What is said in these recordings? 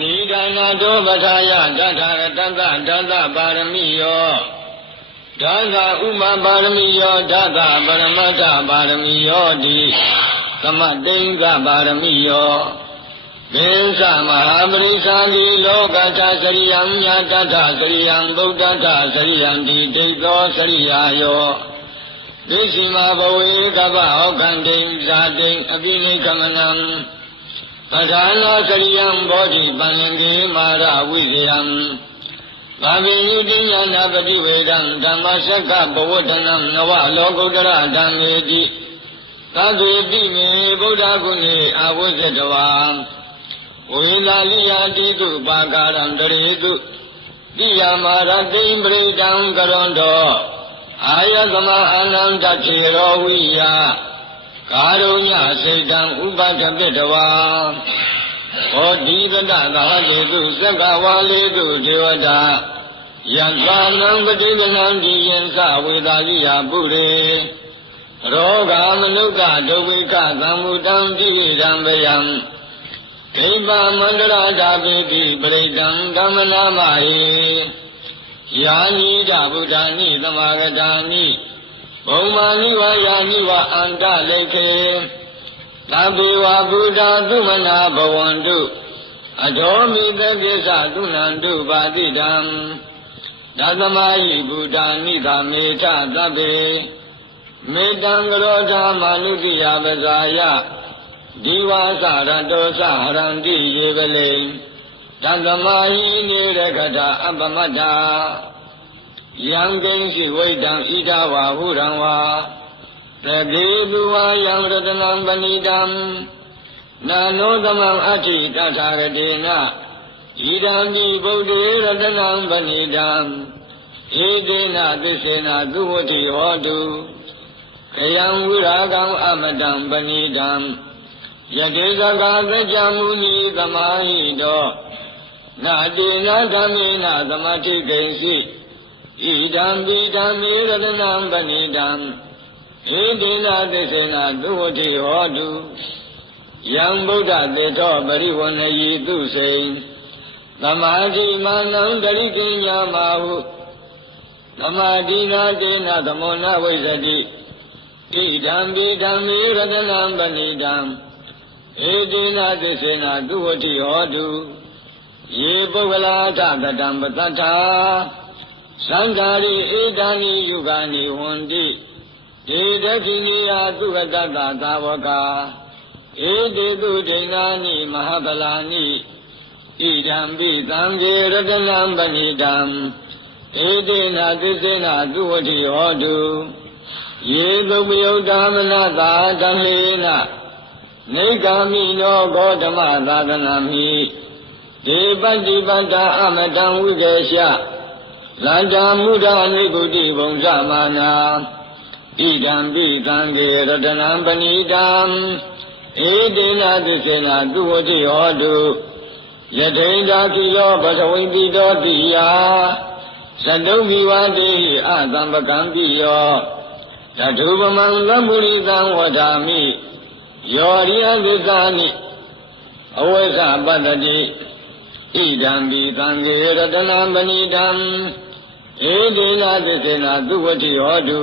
နိဒာနာတောပထာယတထာရတသဒသပါရမိယောဒသဥမပါရမိယောဒသပရမတ္ထပါရမိယောတိသမတိင်္ဂပါရမိယောပိသမဟာပရိသန္တိလောကထစရိယံညာတထစရိယံဗုဒ္ဓထစရိယံတိတိသောစရိယာယောပိစီမဘဝေကပ္ပဟောကံတိဇာတိအပိနိကမနံပဌာနာစရိယံဘောဓိပန္နကေမာရဝိဇယံဘာဝေယုတိညာနာပတိဝေဒံဓမ္မစက္ကဘဝတ္တနံနဝလောကုတ္တရဓမ္မေတိသဗ္ဗေတိမေဗုဒ္ဓဂုဏေအာဝဇ္ဇတဝါဝေလာလိယတိတုပါကာရံတရေတုတိယမာရတိံပရိဒံကရွန်တောအာယသမအာနန္တခေရောဝိယကာရုညစေတံဥပဒပိတဝါဟောတိတတသာတေတုသက္ကဝါလေတုဒေဝတာယံသာနံပတိကနံဒီယံသဝေသာလိယပုရေရောဂာမနုကဒုဝိကသံမုတံတိရံဗယံဒိဗ္ဗမန္တရာဓာပိတိပရိဒံဓမ္မနာမဟိယာနိဒဗုဒ္ဓာနိသမာဂတာနိဘုံမာနိဝါယာနိဝါအန္တလိခေသဗ္ဗေဝဗုဒ္ဓသုမနာဘဝန္တုအထောမိသကိစ္စသုနန္တုပါတိတံသတ္တမဟိဗုဒ္ဓာနိသမေထသဗ္ဗေမေတံကရောဓမာနုတိယပဇာယဒီဝါစရတောစဟရန္တိယေပလေသတ္တမဟိနေရကထာအပမတ္တာယံကိဉ္စီဝိတံဣဒဝါဟုရံဝါသကေသူဝါယံရတနံပဏိတံနာနောသမံအဋ္ဌိတထာဂတေနဣဒံတိဗုဒ္ဓေရတနံပဏိတံဧတေနသစ္စေနသုဝတိဟောတုခယံဝိရာဂံအမတံပဏိတံယတေဇဂာသကြမုနိသမာဟိတောနာတေနဓမ္မေနသမတိကိဉ္စီဣဒံပိဓမ္မေရတနံပဏိတံဧတေနသစ္စေနသုဝတိဟောတုယံဗုဒ္ဓသေတောပရိဝဏယိသူစိံသမာဓိမာနံတရိကိညာမဟုသမာဓိနာတေနသမောနဝိဇ္ဇတိဣဒံပိဓမ္မေရတနံပဏိတံဧတေနသစ္စေနသုဝတိဟောတုယေပုဂ္ဂလာထကတံပတ္ထာသံဃာရိဧတံနိယုဂာနိဝန္တိဧတခိနိယသုခတတသာဝကာဧတေတုဒိဏာနိမဟာဗလာနိဣဒံပိသံဃေရတနံပဏိတံဧတေနသစ္စေနသုဝတိဟောတုယေသုပယုတ်ဓမ္မနသာဓမ္မေနနေဂာမိနောဂေါတမသာသနာမိဒေပတ္တိပတ္တာအမတံဝိကေရှလန္တာမုဒ္ဒနိဂုတိဘုံဇမာနာဣဒံပိသံဃေရတနံပဏိတံဧတေနသစ္စေနသုဝတိဟောတုယထိန္တာကိယောပထဝိပိတောတိယသတုံမိဝတေဟိအသံပကံပိယောတထုပမံလမ္မုရိသံဝဒာမိယောရိယသစ္စာနိအဝိဇ္ဇပတ္တိဣဒံပိသံဃေရတနံပဏိတံဧတေနသစ္စေနသုဝတိဟောတု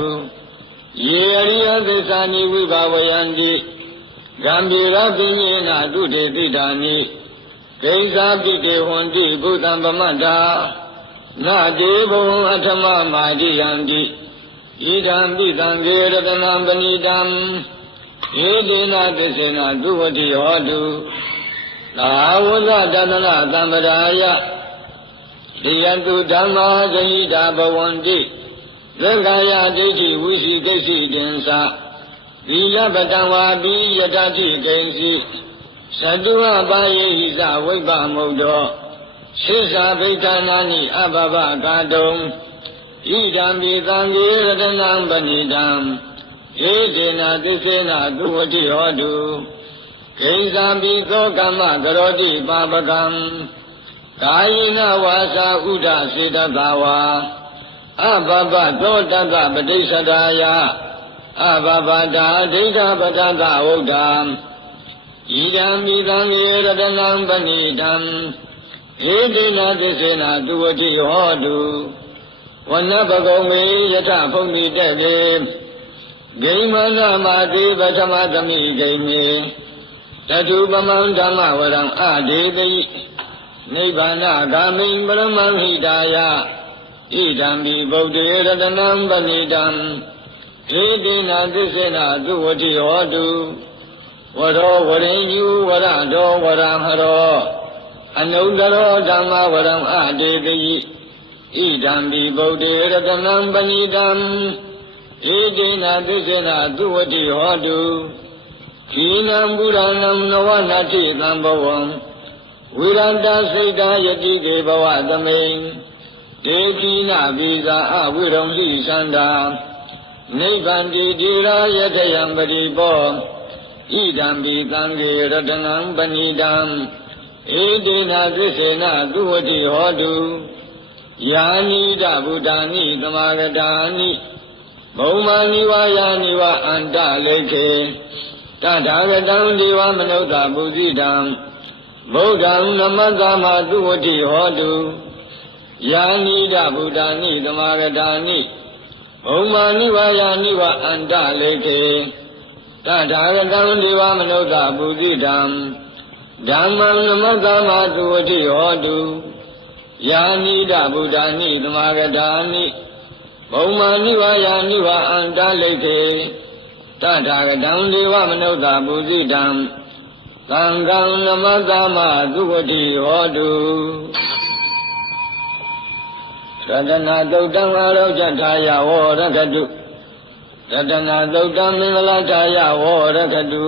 ယေအရိယသစ္စာနိဝိဘာဝယန္တိဂံဗီရပိညေနတုတေတိတာနိဂိဇာပိတေဟွန်တိဘုဒ္ဓံပမတ္တာနာတေဘုံအထမမာတိယန္တိဣဒံပိသံဃေရတနံပဏိတံဧတေနသစ္စေနသုဝတိဟောတုသာဝဇတတနာသံဗရာယတိယတုဓမ္မာဂဟိတာဘဝန္တိသက္ကာယဒိဋ္ဌိဝိသိကိစ္စတင်္စသီလပတံဝါပိယတတိကိဉ္စီသတုဝပါယေဟိသဝိပ္ပမုဒ္ဒောသိစ္စာဘိဌာနာနိအဘဘကာတုံဣဒံပိသံဃေရတနံပဏိတံဧတေနသစ္စေနသုဝတိဟောတုကိဉ္စာပိသောကမ္မကရောတိပါပကံကာယိနဝါစာဥဒ္ဒစေတသာဝါအဘဘသောတတပဋိစ္စဒါယအဘဘတာဒိဋ္ဌပတ္တသဝုဒ္ဓံဣဒံမိသံဃေရတနံပဏိတံ ဧတိနာသစ္စေနာသူဝတိဟောတုဝနပကုံမေယထဖုန်တိတက်လေဂိမနမာတိပထမသမိဂိမေတတုပမံဓမ္မဝရံအဒေတိနိဗ္ဗာနဂာမိံပရမံဟိတာယဣဒံဘိဗုဒ္ဓေရတနံပဏိတံဧတိနာသစ္စေနာသူဝတိဟောတုဝရောဝရိညုဝရတောဝရဟရောအနုတ္တရောဓမ္မဝရံအဒေတိဣဒံဘိဗုဒ္ဓေရတနံပဏိတံဧတိနာသစ္စေနာသူဝတိဟောတုခိနံပုရဏံနဝနာတိသံဘဝံဝိရတစိတ်တာယတိကေဘဝသမိန်ဒေခိနာဘိဇာအဝိရုံလိသန္တာနိဗ္ဗန္တိတိရာယတယံပရိပောဣဒံဘိသံဃေရတနံပဏိတံဧတိနာသစ္စေနာသူဝတိဟောတုယာနိဒဗုဒ္ဓာနိသမာဂတာနိဘုံမာနိဝါယာနိဝါအန္တလိခေတထာဂတံဒီဝမနုဿပုဇိတံဗုဒ္ဓံနမတ္တမသူဝတိဟောတုယာနိဒဗုဒ္ဓာနိသမာဂတာနိဘုံမာနိဝါယာနိဝါအန္တလိခေတထာဂတံဒီဝမနုဿပုဇိတံဓမ္မံနမတ္တမသူဝတိဟောတုယာနိဒဗုဒ္ဓာနိသမာဂတာနိဘုံမာနိဝါယာနိဝါအန္တလိခေတထာဂတံဒီဝမနုဿပုဇိတံသံဃံနမတ္တမသူဝတိဟောတုရတနာသုတ်တံအာရောဇထာယဝောရကတုရတနာသုတ်တံမင်္ဂလထာယဝောရကတု